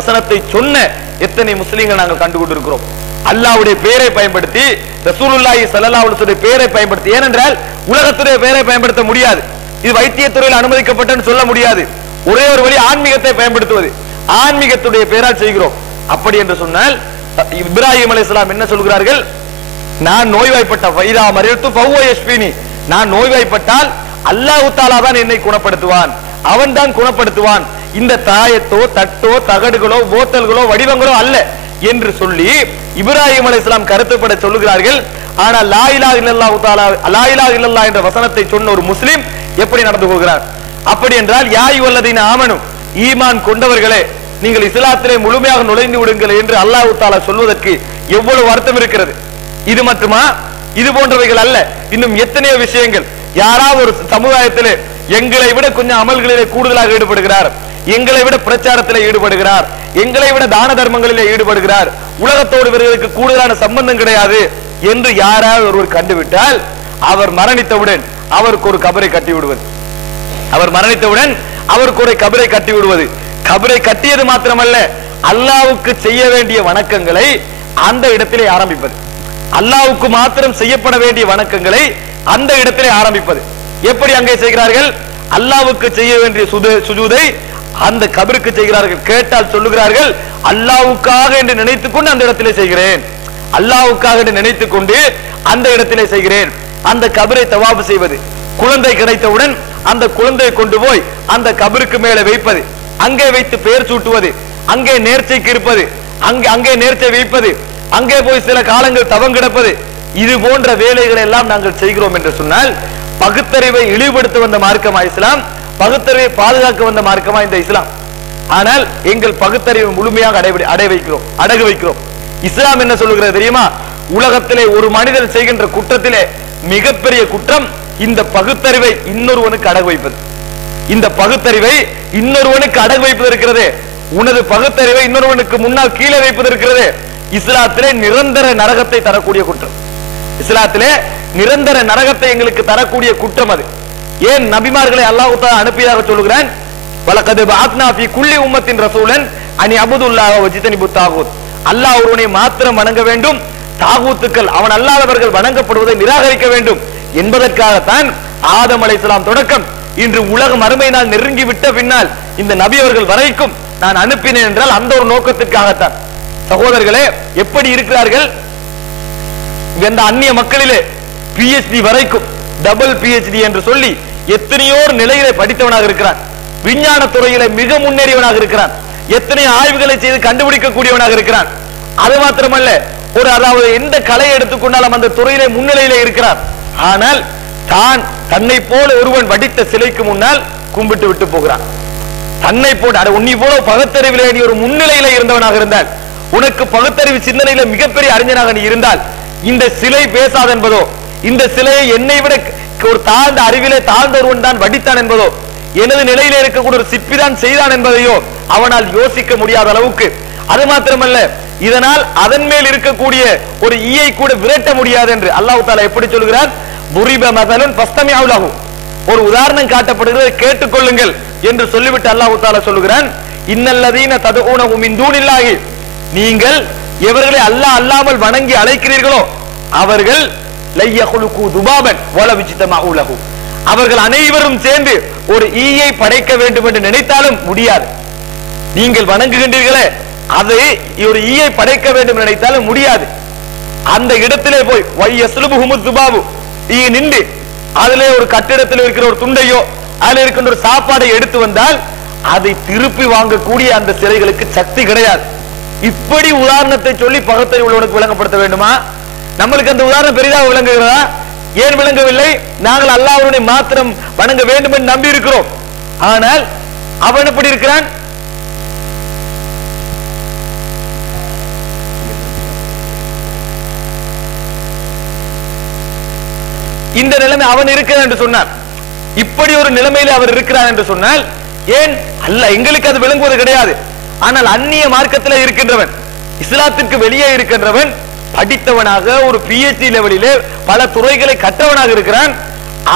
வசனத்தை சொன்ன எத்தனை முஸ்லிம்கள் நாங்கள் கண்டு கொண்டிருக்கிறோம். அல்லாஹ்வுடைய பெயரை பயன்படுத்தி, ரசூலுல்லாஹி ஸல்லல்லாஹு அலைஹி வஸல்லம் பெயரை பயன்படுத்தி, ஏனென்றால் உலகத்துடைய பெயரை பயன்படுத்த முடியாது, இது வைத்தியத்துறையில் அனுமதிக்கப்பட்டன்னு சொல்ல முடியாது. ஒரே ஒரு வழி ஆன்மீகத்தை பயன்படுத்துவது, ஆன்மீகத்துடைய பெயரால் செய்கிறோம். அப்படி என்று சொன்னால் இப்ராஹிம் அலைஹிஸ்ஸலாம் என்ன சொல்கிறார்கள்? நான் நோய்வாய்ப்பட்ட ஃபைதா மரித்து ஃபஹுவ யஷ்ஃபினி, நான் நோய்வாய்ப்பட்டால் அல்லாஹ் தஆலா தான் என்னை குணப்படுத்துவான், அவன் தான் குணப்படுத்துவான், இந்த தாயத்தோ தட்டோ தகடுகளோ போத்தல்களோ வடிவங்களோ அல்ல என்று சொல்லி இப்ராஹிம் அலைஹிஸ்ஸலாம் கருத்துப்பட சொல்லுகிறார்கள். ஆனால் லா இலாஹ இல்லல்லாஹு தஆலா, லா இலாஹ இல்லல்லாஹ் என்ற வசனத்தை சொன்ன ஒரு முஸ்லிம் எப்படி நடந்து கொள்கிறார்? அப்படி என்றால் யா அய்யுஹல்லதீன ஆமனு, ஈமான் கொண்டவர்களே நீங்கள் இஸ்லாத்திலே முழுமையாக நுழைந்து விடுங்கள் என்று அல்லாஹ் தஆலா சொல்வதற்கு எவ்வளவு அர்த்தம் இருக்கிறது. இது மட்டுமா? இது போன்றவைகள் அல்ல, இன்னும் எத்தனையோ விஷயங்கள். யாராவது ஒரு சமுதாயத்திலே எங்களை விட கொஞ்சம் அமல்களிலே கூடுதலாக ஈடுபடுகிறார், எங்களை விட பிரச்சாரத்திலே ஈடுபடுகிறார், எங்களை விட தான தர்மங்களிலே ஈடுபடுகிறார், உலகத்தோடு இவர்களுக்கு கூடுதலான சம்பந்தம் கிடையாது என்று யாராவது ஒருவர் கண்டுவிட்டால் அவர் மரணித்தவுடன் அவருக்கு ஒரு கபரை கட்டி விடுவது, அவர் மரணித்தவுடன் அவருக்கு ஒரு கபரை கட்டி விடுவது. கபரை கட்டியது மாத்திரமல்ல, அல்லாஹ்வுக்கு செய்ய வேண்டிய வணக்கங்களை அந்த இடத்திலே ஆரம்பிப்பது, அல்லாஹ்வுக்கு மாத்திரம் செய்யப்பட வேண்டிய வணக்கங்களை அந்த இடத்திலே ஆரம்பிப்பது. எப்படி அங்கே செய்கிறார்கள்? அல்லாஹ்வுக்கு செய்ய வேண்டிய சுஜூதை அந்த கபருக்கு செய்கிறார்கள். கேட்டால் சொல்லுகிறார்கள் அல்லாஹ்வுக்காக என்று நினைத்துக் கொண்டு அந்த இடத்திலே செய்கிறேன், அல்லாஹ்வுக்காக என்று நினைத்துக் கொண்டு அந்த இடத்திலே செய்கிறேன். அந்த கபரை தவாப் செய்வது, குழந்தை கிடைத்தவுடன் அந்த குழந்தையை கொண்டு போய் அந்த கபருக்கு மேலே வைப்பது, அங்கே வைத்து பெயர் சூட்டுவது, அங்கே நேர்ச்சைக்கு இருப்பது, அங்கே நேர்ச்சை வைப்பது, அங்கே போய் சில காலங்கள் தவம் கிடப்பது, இது போன்ற வேலைகளை எல்லாம் நாங்கள் செய்கிறோம் என்று சொன்னால் பகுத்தறிவை இழிவுபடுத்த வந்த மார்க்கமா இஸ்லாம்? பகுத்தறிவை பாதுகாக்க வந்த மார்க்கமா இந்த இஸ்லாம்? ஆனால் எங்கள் பகுத்தறிவை முழுமையாக அடகு வைக்கிறோம். இஸ்லாம் என்ன சொல்லுகிறது தெரியுமா? உலகத்திலே ஒரு மனிதன் செய்கின்ற குற்றத்திலே மிகப்பெரிய குற்றம் இந்த பகுத்தறிவை இன்னொருவனுக்கு அடகு வைப்பது. இந்த பகுத்தறிவை இன்னொருவனுக்கு அடகு வைப்பது இருக்கிறது, உனது பகுத்தறிவை இன்னொருவனுக்கு முன்னால் கீழே வைப்பது இருக்கிறது, இஸ்லாத்திலே நிரந்தர நரகத்தை தரக்கூடிய குற்றம். இஸ்லாத்திலே நிரந்தர நரகத்தை எங்களுக்கு தரக்கூடிய குற்றம் அது. ஏன் நபிமார்களை அல்லாஹ் தஆலா அனுப்பியதாக சொல்லுகிறான்? வலகத் பஅத்னா ஃபீ குல்லி உம்மத்தின் ரசூலன் அன் யஅபுதுல்லாஹ வஜ்தனிபுத் தாகூத், அல்லாஹ் ஒருவனை மாத்திரம் வணங்க வேண்டும், தாகூத்துக்கள் அவன் அல்லாதவர்கள் வணங்கப்படுவதை நிராகரிக்க வேண்டும் என்பதற்காகத்தான் ஆதம் அலைஹிஸ்ஸலாம் தொடக்கம் இன்று உலக மறுமை நாள் நெருங்கி விட்ட பின்னால் இந்த நபி அவர்கள் வரைக்கும் நான் அனுப்பினேன் என்றால் அந்த ஒரு நோக்கத்திற்காகத்தான். சகோதரர்களே, எப்படி இருக்கிறார்கள் இந்த அந்நிய மக்களிலே? PhD வரைக்கும், டபுள் PhD என்று சொல்லி எத்தனையோ நிலையிலே படித்தவனாக இருக்கிறான், விஞ்ஞான துறையிலே மிக முன்னேறியவனாக இருக்கிறான், எத்தனை ஆய்வுகளை செய்து கண்டுபிடிக்கக்கூடியவனாக இருக்கிறான். அது மாத்திரமல்ல, ஒரு அதாவது எந்த கலையை எடுத்துக்கொண்டாலும் அந்த துறையிலே முன்னிலையிலே இருக்கிறார். ஆனால் தன்னை போல ஒருவன் வடித்த சிலைக்கு முன்னால் கும்பிட்டு விட்டு போகிறான். தன்னை போல உன்னை போல பகுத்தறிவிலே நீ ஒரு முன்னிலையில இருந்தவனாக இருந்தால், உனக்கு பகுத்தறிவு சிந்தனையில மிகப்பெரிய அறிஞனாக நீ இருந்தால், இந்த சிலை பேசாது என்பதோ, இந்த சிலையை என்னை விட ஒரு தாழ்ந்த அறிவிலே தாழ்ந்த ஒருவன் தான் வடித்தான் என்பதோ, எனது நிலையில இருக்கக்கூடிய ஒரு சிற்பிதான் செய்தான் என்பதையோ அவனால் யோசிக்க முடியாத அளவுக்கு. அது மாத்திரமல்ல, இதனால் அதன் மேல் இருக்கக்கூடிய ஒரு ஈயை கூட விரட்ட முடியாது என்று அல்லாஹ் தஆலா எப்படி சொல்கிறார்? புரிப மஸலன் ஃபஸ்தமிஉ லஹு, ஒரு உதாரணம் காட்டப்படுகிறது, கேட்டுக்கொள்ளுங்கள் என்று சொல்லிவிட்டு அல்லாஹ் தஆலா சொல்கிறான், இன்னல்லதீன ததுஊனஹு மின் தூனில்லாஹி, நீங்கள் எவர்களை அல்லாஹ் அல்லாமல் வணங்கி அழைக்கிறீர்களோ அவர்கள் லையகுலுகு துபாபன் வல விஜ்தமஉ லஹு, அவர்கள் அனைவரும் சேர்ந்து ஒரு ஈயை படைக்க வேண்டும் என்று நினைத்தாலும் முடியாது. நீங்கள் வணங்குகின்றீர்களே அதை ஒரு ஈயை படைக்க வேண்டும் என்று நினைத்தாலும் முடியாது. அந்த இடத்திலே போய் வயஸ்லுபுஹுமு துபாபு, ஈ நின்று அதிலே ஒரு கட்டிடத்தில் இருக்கிற ஒரு துண்டையோ அதில் இருக்கின்ற ஒரு சாப்பாடை எடுத்து வந்தால் அதை திருப்பி வாங்கக்கூடிய அந்த சிலைகளுக்கு சக்தி கிடையாது. இப்படி உதாரணத்தை சொல்லி பகுத்தறிவு உள்ளவனுக்கு விளங்கப்படுத்த வேண்டுமா? நம்மளுக்கு அந்த உதாரணம் பெரிதாக விளங்குகிறதா? ஏன் விளங்கவில்லை? நாங்கள் அல்லாஹ்வை மாத்திரம் வணங்க வேண்டும் என்று நம்பி இருக்கிறோம். ஆனால் அவன் எப்படி இருக்கிறான்? இந்த நிலைமை அவன் இருக்கிறான் என்று சொன்னார். இப்படி ஒரு நிலைமையில அவர் இருக்கிறார் என்று சொன்னால் ஏன் அல்ல, எங்களுக்கு அது விளங்குவது கிடையாது. ஆனால் அந்நிய மார்க்கத்தில் இருக்கின்றவன், இஸ்லாத்திற்கு வெளியே இருக்கின்றவன், படித்தவனாக ஒரு PhD லெவலிலே பல துறைகளை கற்றவனாக இருக்கிறான்.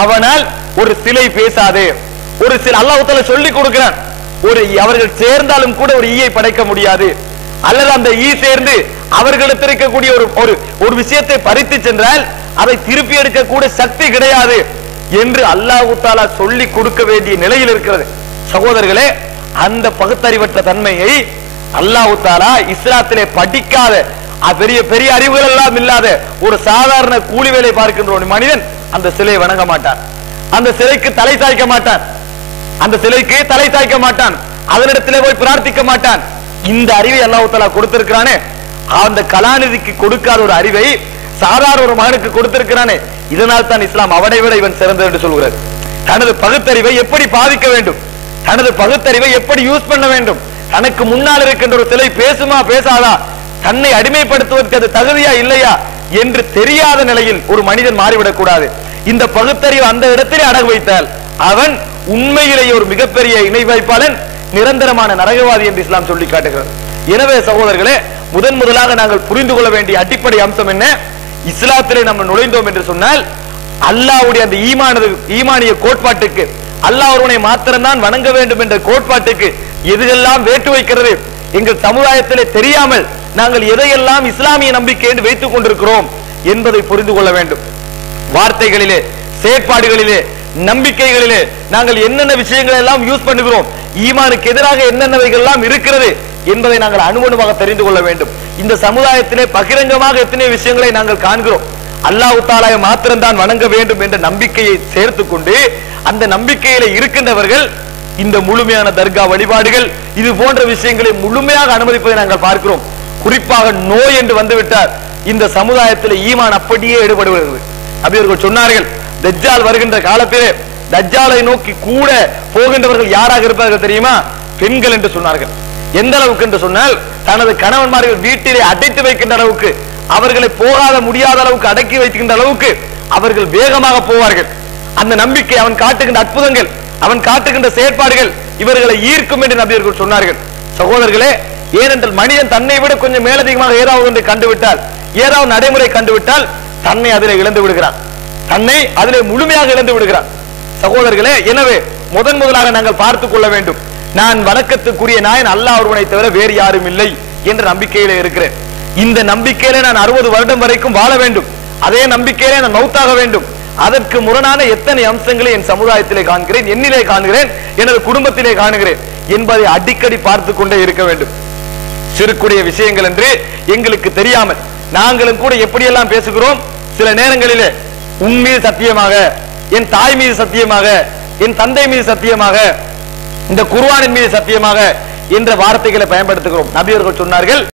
அவனால் ஒரு சிலை பேசாதே, ஒரு சில அல்லாஹ் தஆலா சொல்லி கொடுக்கிறான், அவர்கள் சேர்ந்தாலும் கூட ஒரு ஈயை படைக்க முடியாது, அல்லது அந்த ஈ சேர்ந்து அவர்களுக்கு இருக்கக்கூடிய ஒரு விஷயத்தை பறித்து சென்றால் அதை திருப்பி எடுக்கக்கூடிய சக்தி கிடையாது என்று அல்லாஹ் தஆலா சொல்லி கொடுக்க வேண்டிய நிலையில் இருக்கிறது. சகோதரர்களே, அந்த பகுத்தறிவற்ற தன்மையை அல்லாஹ் தஆலா இஸ்லாத்திலே படிக்காத பெரிய பெரிய அறிவுகள் எல்லாம் இல்லாத ஒரு சாதாரண கூலி வேலை பார்க்கின்ற ஒரு மனிதன் அந்த சிலையை வணங்க மாட்டான், அந்த சிலைக்கு தலை சாய்க்க மாட்டான், அந்த சிலைக்கு தலை சாய்க்க மாட்டான், அதனிடத்திலே போய் பிரார்த்திக்க மாட்டான். இந்த அறிவை அல்லாஹ் தஆலா கொடுத்திருக்கிறானே, அந்த கலாநிதிக்கு கொடுக்காத ஒரு அறிவை சாதாரண ஒரு மகனுக்கு கொடுத்திருக்கிறானே, இதனால் தான் இஸ்லாம் அவனை விட இவன் சிறந்தது என்று சொல்கிறது. தனது பகுத்தறிவை எப்படி பாதிக்க வேண்டும், தனது பகுத்தறிவை எப்படி யூஸ் பண்ண வேண்டும், தனக்கு முன்னால் இருக்கின்ற ஒரு சிலை பேசுமா பேசாதா, தன்னை அடிமைப்படுத்துவதற்கு அது தகுதியா இல்லையா என்று தெரியாத நிலையில் ஒரு மனிதன் மாறிவிடக் கூடாது. இந்த பகுத்தறிவு அந்த இடத்திலே அடகு வைத்தால் அவன் உண்மையிலேயே ஒரு மிகப்பெரிய இணை வைப்பாளன், நிரந்தரமான நரகவாதி என்று இஸ்லாம் சொல்லி காட்டுகிறது. எனவே சகோதரர்களே, முதலாக நாங்கள் புரிந்து கொள்ள வேண்டிய அடிப்படை அம்சம் என்ன? இஸ்லாத்திலே நம்ம நுழைந்தோம் என்று சொன்னால் அல்லாஹ்வுடைய அந்த ஈமானிய கோட்பாட்டுக்கு, அல்லாஹ் ஒருவனை மாத்திரம்தான் வணங்க வேண்டும் என்ற கோட்பாட்டுக்கு எதுவெல்லாம் வேட்டு வைக்கிறது, எங்கள் சமுதாயத்திலே தெரியாமல் நாங்கள் எதையெல்லாம் இஸ்லாமிய நம்பிக்கை என்று வைத்துக் கொண்டிருக்கிறோம் என்பதை புரிந்து கொள்ள வேண்டும். வார்த்தைகளிலே, செயற்பாடுகளிலே, நம்பிக்கைகளிலே நாங்கள் என்னென்ன விஷயங்கள் எல்லாம் யூஸ் பண்ணுகிறோம், ஈமானுக்கு எதிராக என்னென்னவைகள் எல்லாம் இருக்கிறது என்பதை நாங்கள் அனுமணமாக தெரிந்து கொள்ள வேண்டும். இந்த சமுதாயத்திலே பகிரங்கமாக எத்தனை விஷயங்களை நாங்கள் காண்கிறோம். அல்லாஹ் தஆலாவை மாத்திரம்தான் வணங்க வேண்டும் என்ற நம்பிக்கையை சேர்த்துக் கொண்டு அந்த நம்பிக்கையில இருக்கின்றவர்கள் இந்த முழுமையான தர்கா வழிபாடுகள் இது போன்ற விஷயங்களை முழுமையாக அனுமதிப்பதை நாங்கள் பார்க்கிறோம். குறிப்பாக நோய் என்று வந்துவிட்டார் இந்த சமுதாயத்தில் ஈமான் அப்படியே ஈடுபடுகிறது. நபி அவர்கள் சொன்னார்கள், தஜ்ஜால் வருகின்ற காலத்திலே தஜ்ஜாலை நோக்கி கூட போகின்றவர்கள் யாராக இருப்பார்கள் தெரியுமா? பெண்கள் என்று சொன்னார்கள். எந்த அளவுக்கு என்று சொன்னால் தனது கணவன்மார்கள் வீட்டிலே அடைத்து வைக்கின்ற அளவுக்கு, அவர்களை போகாத முடியாத அளவுக்கு அடக்கி வைக்கின்ற அளவுக்கு அவர்கள் வேகமாக போவார்கள். அந்த நம்பிக்கை, அவன் காட்டுகின்ற அற்புதங்கள், அவன் காட்டுகின்ற செயற்பாடுகள் இவர்களை ஈர்க்கும் என்று நபி அவர்கள் சொன்னார்கள். சகோதரர்களே, ஏனென்றால் மனிதன் தன்னை விட கொஞ்சம் மேலதிகமாக ஏதாவது ஒன்றை கண்டுவிட்டால், ஏதாவது நடைமுறை கண்டுவிட்டால் தன்னை அதிலே இழந்து விடுகிறான், தன்னை அதிலே முழுமையாக இழந்து விடுகிறான். சகோதரர்களே, எனவே முதலாக நாங்கள் பார்த்துக் கொள்ள வேண்டும், நான் வணக்கத்துக்குரிய நாயன் அல்லாஹ் ஒருவனை தவிர வேறு யாரும் இல்லை என்ற நம்பிக்கையிலே இருக்கிறேன். இந்த நம்பிக்கையிலே நான் 60 வருடம் வரைக்கும் வாழ வேண்டும், அதே நம்பிக்கையிலே நான் மௌத்தாக வேண்டும். அதற்கு முரணான எத்தனை அம்சங்களை என் சமுதாயத்திலே காண்கிறேன், என்னிலே காண்கிறேன், எனது குடும்பத்திலே காணுகிறேன் என்பதை அடிக்கடி பார்த்து கொண்டே இருக்க வேண்டும். சிறுக்குடைய விஷயங்கள் என்று எங்களுக்கு தெரியாமல் நாங்களும் கூட எப்படியெல்லாம் பேசுகிறோம். சில நேரங்களிலே உன் மீது சத்தியமாக, என் தாய் மீது சத்தியமாக, என் தந்தை மீது சத்தியமாக, இந்த குர்ஆனின் மீது சத்தியமாக என்ற வார்த்தைகளை பயன்படுத்துகிறோம். நபி அவர்கள் சொன்னார்கள்,